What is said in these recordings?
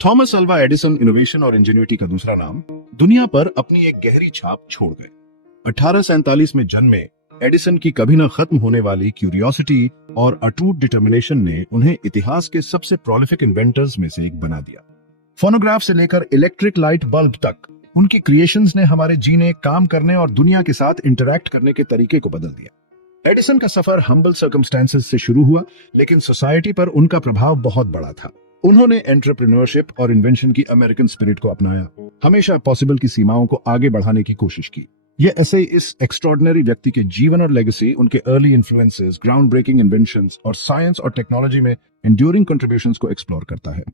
Thomas Alva Edison innovation और इंजेन्युइटी का दूसरा नाम दुनिया पर अपनी एक गहरी छाप छोड़ गए। 1847 में जन्मे एडिसन की कभी न खत्म होने वाली क्यूरियोसिटी और अटूट डिटर्मिनेशन ने उन्हें इतिहास के सबसे प्रोलिफिक इन्वेंटर्स में से एक बना दिया। फोनोग्राफ से लेकर इलेक्ट्रिक लाइट बल्ब तक उनकी क्रिएशंस ने हमारे जीने, काम करने और दुनिया के साथ इंटरैक्ट करने के तरीके को बदल दिया। एडिसन का सफर हम्बल सर्कमस्टेंसेस से शुरू हुआ, लेकिन सोसाइटी पर उनका प्रभाव बहुत बड़ा था। उन्होंने एंटरप्रेन्योरशिप और इन्वेंशन की अमेरिकन स्पिरिट को अपनाया, हमेशा पॉसिबल की सीमाओं को आगे बढ़ाने की कोशिश की। यह ऐसे इस एक्स्ट्रॉर्डिनरी व्यक्ति के जीवन और लेगेसी, उनके early influences, ground breaking inventions और साइंस और टेक्नोलॉजी में एंड्यूरिंग कंट्रीब्यूशंस को एक्सप्लोर करता है।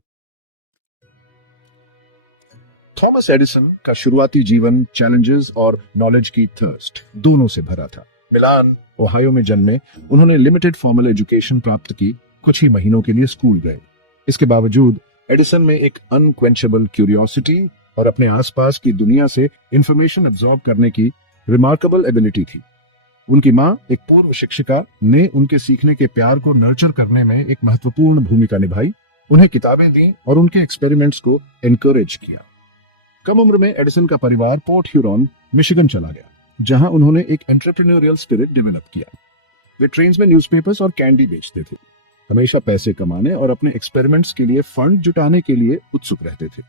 थॉमस एडिसन का शुरुआती जीवन चैलेंजेस और नॉलेज की थर्स्ट दोनों से भरा था। मिलान, ओहायो में जन्मे उन्होंने लिमिटेड फॉर्मल एजुकेशन प्राप्त की। कुछ ही महीनों के लिए स्कूल गए। इसके बावजूद एडिसन में एक अनक्वेंचेबल क्यूरियोसिटी और अपने आसपास की दुनिया से इंफॉर्मेशन एब्जॉर्ब करने की रिमार्केबल एबिलिटी थी। उनकी मां, एक पूर्व शिक्षिका, ने उनके सीखने के प्यार को नर्चर करने में एक महत्वपूर्ण भूमिका निभाई, उन्हें किताबें दी और उनके एक्सपेरिमेंट्स को एनकरेज किया। कम उम्र में एडिसन का परिवार पोर्ट ह्यूरॉन, मिशिगन चला गया, जहां उन्होंने एक एंटरप्रेन्योरियल स्पिरिट डेवलप किया। वे ट्रेन्स में न्यूज़पेपर्स और कैंडी बेचते थे, हमेशा पैसे कमाने और अपने एक्सपेरिमेंट्स के लिए फंड जुटाने के लिए उत्सुक रहते थे।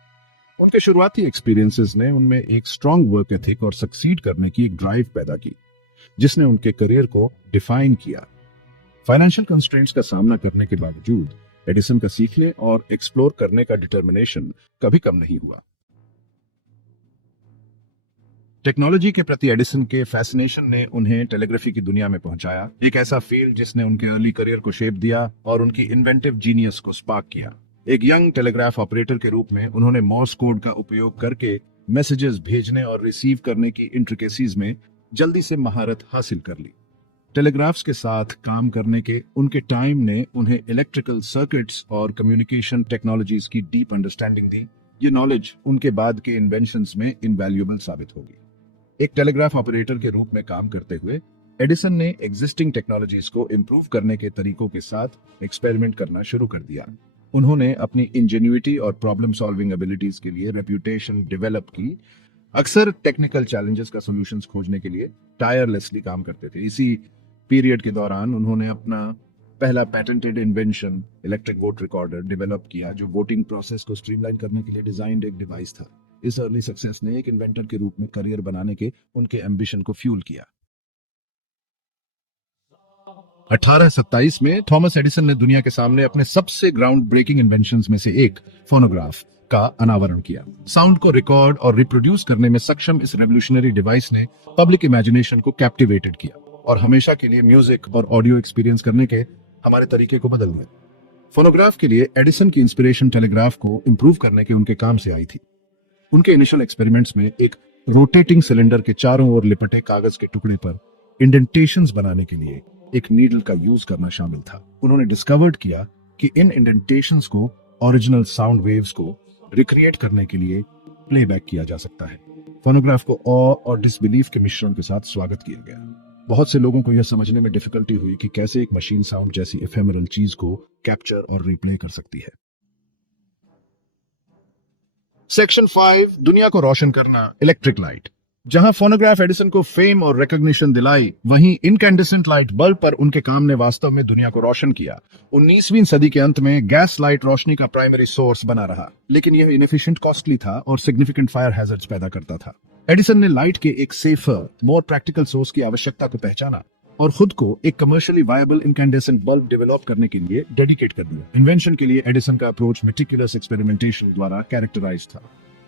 उनके शुरुआती एक्सपीरियंसेस ने उनमें एक स्ट्रॉन्ग वर्क एथिक और सक्सीड करने की एक ड्राइव पैदा की, जिसने उनके करियर को डिफाइन किया। फाइनेंशियल कंस्ट्रेंट्स का सामना करने के बावजूद एडिसन का सीखने और एक्सप्लोर करने का डिटर्मिनेशन कभी कम नहीं हुआ। टेक्नोलॉजी के प्रति एडिसन के फैसिनेशन ने उन्हें टेलीग्राफी की दुनिया में पहुंचाया, एक ऐसा फील्ड जिसने उनके अर्ली करियर को शेप दिया और उनकी इन्वेंटिव जीनियस को स्पार्क किया। एक यंग टेलीग्राफ ऑपरेटर के रूप में उन्होंने मॉर्स कोड का उपयोग करके मैसेजेस भेजने और रिसीव करने की इंट्रिकेसीज में जल्दी से महारत हासिल कर ली। टेलीग्राफ्स के साथ काम करने के उनके टाइम ने उन्हें इलेक्ट्रिकल सर्किट्स और कम्युनिकेशन टेक्नोलॉजीज की डीप अंडरस्टैंडिंग दी। ये नॉलेज उनके बाद के इन्वेंशंस में इनवैल्यूएबल साबित होगी। एक टेलीग्राफ ऑपरेटर के रूप में काम करते हुए एडिसन ने एग्जिस्टिंग टेक्नोलॉजीज को इंप्रूव करने के तरीकों के साथ एक्सपेरिमेंट करना शुरू कर दिया। उन्होंने अपनी इंजेन्युइटी और प्रॉब्लम सॉल्विंग एबिलिटीज के लिए रेप्यूटेशन डेवलप की। अक्सर टेक्निकल चैलेंजेस का सॉल्यूशंस खोजने के लिए टायरलेसली काम करते थे। इसी पीरियड के दौरान उन्होंने अपना पहला patented invention, electric vote recorder, develop किया, जो वोटिंग प्रोसेस को स्ट्रीमलाइन करने के लिए डिजाइन्ड एक डिवाइस था। इस अर्ली सक्सेस ने एक इन्वेंटर के रूप में करियर बनाने के उनके एम्बिशन को फ्यूल किया। 1827 में थॉमस एडिसन ने दुनिया के सामने अपने सबसे ग्राउंड ब्रेकिंग इन्वेंशंस में से एक फोनोग्राफ का अनावरण किया। साउंड को रिकॉर्ड और रिप्रोड्यूस करने में सक्षम इस रेवोल्यूशनरी डिवाइस ने पब्लिक इमेजिनेशन को कैप्टिवेटेड किया और हमेशा के लिए म्यूजिक और ऑडियो एक्सपीरियंस करने के हमारे तरीके को बदल दिया। फोनोग्राफ के लिए एडिसन की इंस्पिरेशन टेलीग्राफ को इंप्रूव करने के उनके काम से आई थी। उनके इनिशियल एक्सपेरिमेंट्स में एक रोटेटिंग सिलेंडर के चारों ओर लिपटे कागज के टुकड़े पर इंडेंटेशंस बनाने के लिए एक नीडल का यूज करना शामिल था। उन्होंने डिस्कवर्ड किया कि इन इंडेंटेशंस को ओरिजिनल साउंड वेव्स को रिक्रिएट करने के लिए प्लेबैक किया जा सकता है। फोनोग्राफ को ऑ और डिसबिलीफ के मिश्रण के साथ स्वागत किया गया। बहुत से लोगों को यह समझने में डिफिकल्टी हुई कि कैसे एक मशीन साउंड जैसी एफेमरल चीज को कैप्चर और रिप्ले कर सकती है। सेक्शन 5, दुनिया को रोशन करना, इलेक्ट्रिक लाइट। जहां फोनोग्राफ एडिसन को फेम और रिकॉग्निशन दिलाई, वहीं इनकैंडेसेंट लाइट बल्ब पर उनके काम ने वास्तव में दुनिया को रोशन किया। 19वीं सदी के अंत में गैस लाइट रोशनी का प्राइमरी सोर्स बना रहा, लेकिन यह इनएफिशिएंट, कॉस्टली था और सिग्निफिकेंट फायर हैजर्ड्स पैदा करता था। एडिसन ने लाइट के एक सेफर, मोर प्रैक्टिकल सोर्स की आवश्यकता को पहचाना और खुद को एक commercially viable incandescent bulb develop करने के लिए डेडिकेट कर दिया। इन्वेंशन के लिए एडिसन का अप्रोच मेटिकुलस एक्सपेरिमेंटेशन द्वारा कैरेक्टराइज था।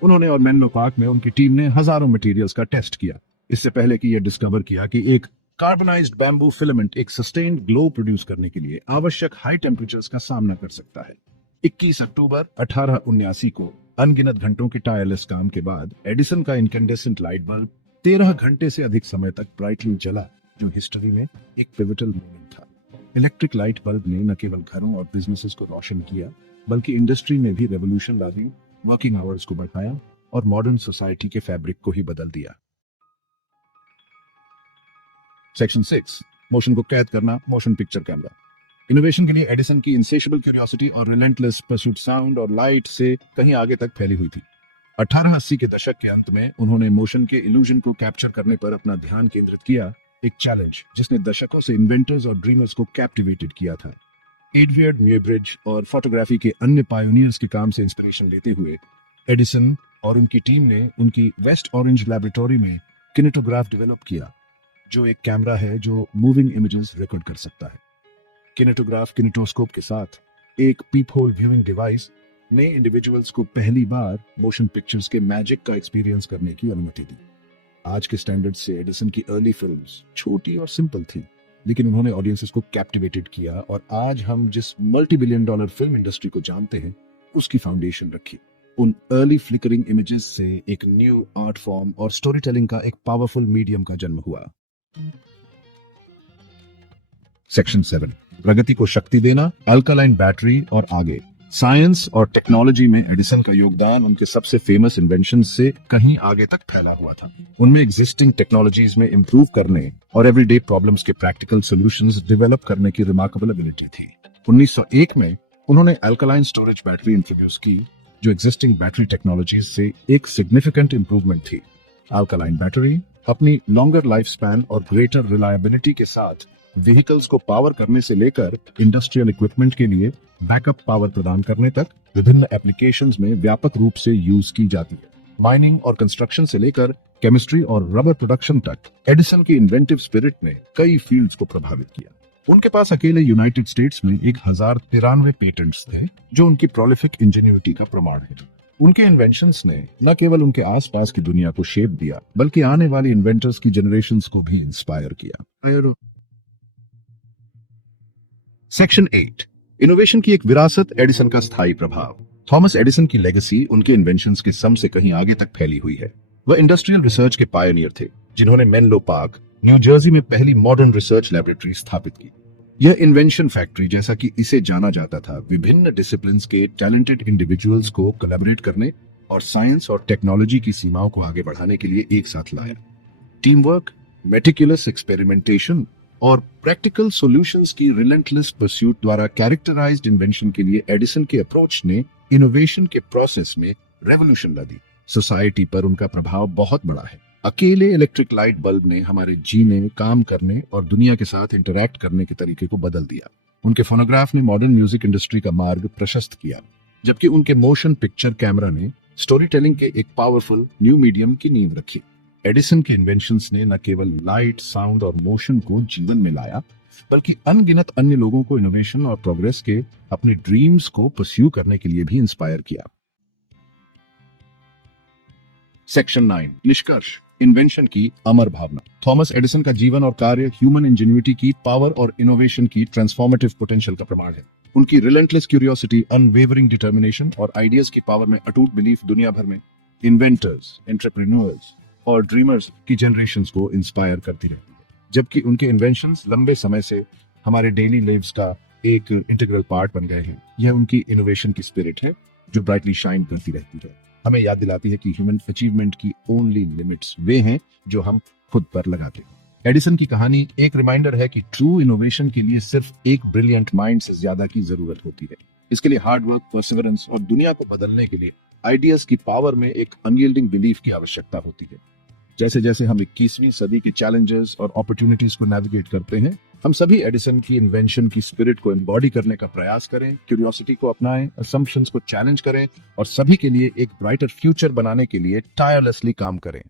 उन्होंने और मेन्लो पार्क में उनकी टीम ने हजारों मटेरियल्स का टेस्ट किया, इससे पहले कि यह डिस्कवर किया कि एक कार्बनाइज्ड बैम्बू फिलामेंट एक सस्टेन्ड ग्लो प्रोड्यूस करने के लिए आवश्यक हाई टेम्परेचर्स का सामना कर सकता है। 21 अक्टूबर 1879 को अनगिनत घंटों के टायरलेस काम के बाद एडिसन का इनकैंडेसेंट लाइट बल्ब 13 घंटे से अधिक समय तक ब्राइटली जला, जो हिस्ट्री में एक पिवटल मोमेंट था। इलेक्ट्रिक लाइट बल्ब ने न केवल घरों और बिजनेसेस को रोशन किया, बल्कि इंडस्ट्री में भी रेवोल्यूशन ला दी, वर्किंग आवर्स को बढ़ाया और मॉडर्न सोसाइटी के फैब्रिक को ही बदल दिया। सेक्शन 6, मोशन को कैद करना, मोशन पिक्चर कैमरा। इनोवेशन के लिए एडिसन की इनसेशेबल क्यूरियोसिटी और रिलेंटलेस परस्यूट साउंड और लाइट से कहीं आगे तक फैली हुई थी। 1880 के दशक के अंत में उन्होंने मोशन के इल्यूजन को कैप्चर करने पर अपना ध्यान केंद्रित किया, एक चैलेंज जिसने दशकों से इन्वेंटर्स और ड्रीमर्स को कैप्टिवेटेड किया था। एडवर्ड म्यूब्रिज और फोटोग्राफी के अन्य पायोनियर्स के काम से इंस्पिरेशन लेते हुए एडिसन और उनकी टीम ने उनकी वेस्ट ऑरेंज लैबोरेटरी में किनेटोग्राफ डेवलप किया, जो एक कैमरा है जो मूविंग इमेजेस रिकॉर्ड कर सकता है। किनेटोग्राफ किनेटोस्कोप के साथ एक पीप होल व्यूइंग डिवाइस ने इंडिविजुअल्स को पहली बार मोशन पिक्चर्स के मैजिक का एक्सपीरियंस करने की अनुमति दी। आज के स्टैंडर्ड से एडिसन की अर्ली फिल्म्स छोटी और सिंपल थी, लेकिन उन्होंने ऑडियंसेस को कैप्टिवेटेड किया और आज हम जिस multi billion dollar film industry को जानते हैं उसकी फाउंडेशन रखी। उन अर्ली फ्लिकरिंग इमेजेस से एक न्यू आर्ट फॉर्म और स्टोरी टेलिंग का एक पावरफुल मीडियम का जन्म हुआ। सेक्शन 7, प्रगति को शक्ति देना, अल्कालाइन बैटरी और आगे। साइंस और टेक्नोलॉजी में एडिसन का योगदान उनके सबसे फेमस इन्वेंशन से कहीं आगे तक फैला हुआ था। उनमें एग्जिस्टिंग टेक्नोलॉजीज में इंप्रूव करने और एवरीडे प्रॉब्लम्स के प्रैक्टिकल सॉल्यूशंस डेवलप करने की रिमार्केबल एबिलिटी थी। 1901 में उन्होंने अल्कालाइन स्टोरेज बैटरी इंट्रोड्यूस की, जो एग्जिस्टिंग बैटरी टेक्नोलॉजीज से एक सिग्निफिकेंट इंप्रूवमेंट थी। अल्कालाइन बैटरी अपनी लॉन्गर लाइफ स्पैन और ग्रेटर रिलायबिलिटी के साथ व्हीकल्स को पावर करने से लेकर इंडस्ट्रियल इक्विपमेंट के लिए बैकअप पावर प्रदान करने तक विभिन्न एप्लीकेशंस में व्यापक रूप से यूज की जाती है। माइनिंग और कंस्ट्रक्शन से लेकर केमिस्ट्री और रबर प्रोडक्शन तक एडिसन की इन्वेंटिव स्पिरिट ने कई फील्ड्स को प्रभावित किया। उनके पास अकेले यूनाइटेड स्टेट्स में 1093 पेटेंट्स थे, जो उनकी प्रोलिफिक इंजीनियरिटी का प्रमाण है। उनके इन्वेंशंस ने न केवल उनके आसपास की दुनिया को शेप दिया, बल्कि आने वाली इन्वेंटर्स की जनरेशंस को भी इंस्पायर किया। सेक्शन 8, इनोवेशन की एक विरासत, एडिसन का स्थायी प्रभाव। थॉमस एडिसन की लेगेसी उनके इन्वेंशंस के सम से कहीं आगे तक फैली हुई है। वह इंडस्ट्रियल रिसर्च के पायनियर थे, जिन्होंने मेनलो पार्क, न्यू जर्सी में पहली मॉडर्न रिसर्च लैबोरेटरी स्थापित की। यह इन्वेंशन फैक्ट्री, जैसा कि इसे जाना जाता था, विभिन्न डिसिप्लिन्स के टैलेंटेड इंडिविजुअल्स को कोलैबोरेट करने और साइंस और टेक्नोलॉजी की सीमाओं को आगे बढ़ाने के लिए एक साथ लाया। टीम वर्क, मेटिकुलस एक्सपेरिमेंटेशन और प्रैक्टिकल सॉल्यूशंस की रिलेंटलेस परस्यूट द्वारा कैरेक्टराइज्ड इन्वेंशन के लिए एडिसन के अप्रोच ने इनोवेशन के प्रोसेस में रेवोल्यूशन ला दी। सोसाइटी पर उनका प्रभाव बहुत बड़ा है। अकेले इलेक्ट्रिक लाइट बल्ब ने हमारे जीने, काम करने और दुनिया के साथ इंटरैक्ट करने के तरीके को बदल दिया। उनके फोनोग्राफ ने मॉडर्न म्यूजिक इंडस्ट्री का मार्ग प्रशस्त किया, जबकि उनके मोशन पिक्चर कैमरा ने स्टोरी टेलिंग के एक पावरफुल न्यू मीडियम की नींव रखी। एडिसन के इन्वेंशंस ने न केवल लाइट, साउंड और मोशन को जीवन में लाया, बल्कि अनगिनत अन्य लोगों को इनोवेशन और प्रोग्रेस के अपने ड्रीम्स को परस्यू करने के लिए भी इंस्पायर किया। सेक्शन 9, निष्कर्ष, इन्वेंशन की अमर भावना। थॉमस एडिसन का जीवन और कार्य ह्यूमन इंजेन्युइटी की पावर और इनोवेशन की ट्रांसफॉर्मेटिव पोटेंशियल का प्रमाण है। उनकी रिलेंटलेस क्यूरियोसिटी, अनवेवरिंग डिटर्मिनेशन और आइडियाज की पावर में अटूट बिलीफ दुनिया भर में इन्वेंटर्स, एंटरप्रेन्योर्स और ड्रीमर्स की जनरेशंस को इंस्पायर करती रहती है। जबकि उनके इन्वेंशंस लंबे समय से हमारे डेली लाइव्स का एक इंटीग्रल पार्ट बन गए हैं। यह उनकी इनोवेशन की स्पिरिट है, जो ब्राइटली शाइन करती रहती है, हमें याद दिलाती है कि ह्यूमन अचीवमेंट की ओनली लिमिट्स वे हैं जो हम खुद पर लगाते हैं। एडिसन की कहानी एक रिमाइंडर है कि ट्रू इनोवेशन के लिए सिर्फ एक ब्रिलियंट माइंड से ज्यादा की जरूरत होती है। इसके लिए हार्ड वर्क, परसिवरेंस और दुनिया को बदलने के लिए आइडियाज की पावर में एक अनयील्डिंग बिलीफ की आवश्यकता होती है। जैसे जैसे हम 21वीं सदी के चैलेंजेस और अपॉर्चुनिटीज को नेविगेट करते हैं, हम सभी एडिसन की इन्वेंशन की स्पिरिट को एम्बॉडी करने का प्रयास करें, क्यूरियोसिटी को अपनाएं, असम्पशंस को चैलेंज करें और सभी के लिए एक ब्राइटर फ्यूचर बनाने के लिए टायरलेसली काम करें।